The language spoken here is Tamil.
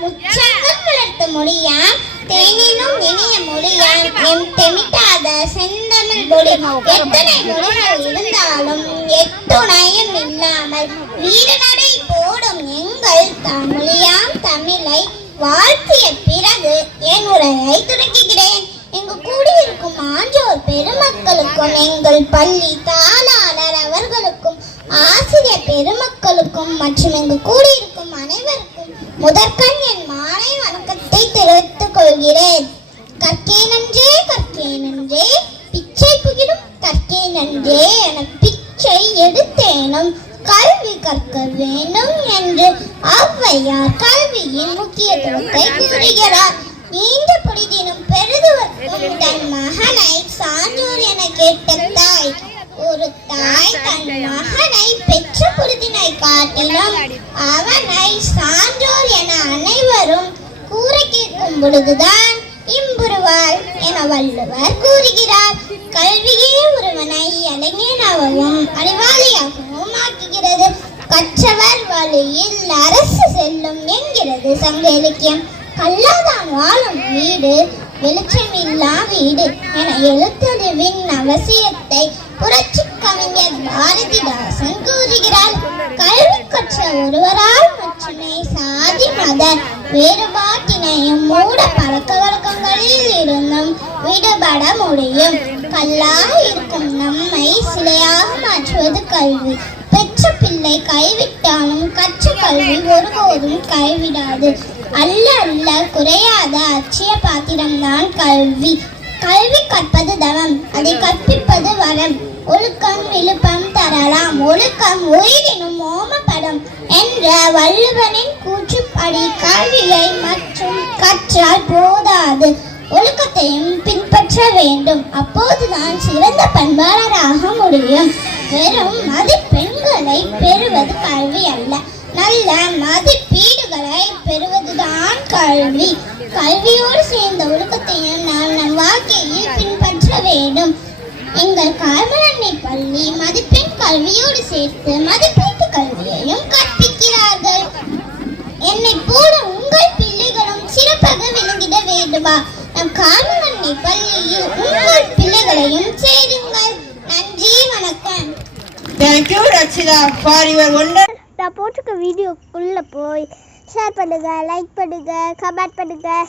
முச்சங்கம் வளர்த்த மொழியாம் தேனினும் இனிய மொழியாம் எம் தெமிட்டாத செந்தமிழ் மொழி. எத்தனை மொழிகள் இருந்தாலும் எத்துணையும் இல்லாமல் வீரநடை போடும் எங்கள் தமிழியாம் தமிழை வாழ்த்திய பிறகு என் உரையை தொடங்குகிறேன் இங்கு கூடியிருக்கும் ஆஞ்சோர் பெருமக்களுக்கும் எங்கள் பள்ளி தாளாளர் அவர்களுக்கும் ஆசிரியர் பெருமக்களுக்கும் மற்றும் இங்கு கூடியிருக்கும் அனைவருக்கும் முதற்கண் என் மாலை வணக்கத்தை தெரிவித்துக் கொள்கிறேன். கற்கே நன்றே கற்கே நன்றே. பிச்சை புகிடும் கற்கே நன்றே என பிச்சை எடுத்தேனும். கல்வி கற்க வேண்டும் என்று ஔவையார் கல்வியின் முக்கியத்துவத்தை கூறுகிறார். நீண்ட பொழுதினும் பெருதுவர்க்கும் தன் மகனை சான்றோர் என கேட்ட தாய் ஒரு தாய் தன் மகனை பெற்ற பொழுதினை காட்டிலும் அவனை சா பொழுதுதான் இம்புருவாள் என வள்ளுவர் கூறுகிறார். கல்வியே ஒருவனை இளைஞனாகவும் அறிவாளியாகவும் ஆக்குகிறது. கற்றவர் வழியில் அரசு செல்லும் என்கிறது சங்க இலக்கியம் கல்லாதான் வாழும் வீடு வெளிச்சமில்லா வீடு என எழுத்தறிவின் அவசியத்தை புரட்சி கவிஞர் பாரதிதாசன் கூறுகிறார். கல்வி கற்ற ஒருவரால் மட்டுமே சாதி மத வேறுபாட்டினையும் மூட பழக்க வழக்கங்களில் இருந்தும் விடுபட முடியும். கல்லாக இருக்கும் நம்மை சிலையாக மாற்றுவது கல்வி. பெற்ற பிள்ளை கைவிட்டாலும் கற்ற கல்வி ஒருபோதும் கைவிடாது. அல்ல அல்ல குறையாத அச்சய பாத்திரம்தான் கல்வி. கல்வி கற்பது தவம் அதை கற்பிப்பது வரம். ஒழுக்கம் விழுப்பம் தரலாம் ஒழுக்கம் உயிரினும் ஓமப்படும் என்ற வள்ளுவனின் கூற்று கூற்றுப்படி கல்வியை மற்றும் கற்றால் போதாது. ஒழுக்கத்தையும் பின்பற்ற வேண்டும். அப்போதுதான் சிறந்த பண்பாளராக முடியும். வெறும் மதிப்பெண்களை பெறுவது கல்வி அல்ல. நல்ல மதிப்பீடுகளை பெறுவதுதான் கல்வி. கல்வியோடு சேர்ந்த ஒழுக்கத்தையும் நாம் நம் வாழ்க்கையில் பின்பற்ற வேண்டும். எங்கள் கார்மலண்ணை பள்ளி மதிப்பெண் கல்வியோடு சேர்த்து மதிப்பீட்டு வேண்டுமா நம் கார்மலண்ணை பள்ளியில் உங்கள் பிள்ளைகளையும் சேருங்கள். நன்றி வணக்கம். You, Rachida, for your wonder. நான் போட்டிருக்க வீடியோக்குள்ளே போய் ஷேர் பண்ணுங்கள் லைக் பண்ணுங்கள் கமெண்ட் பண்ணுங்கள்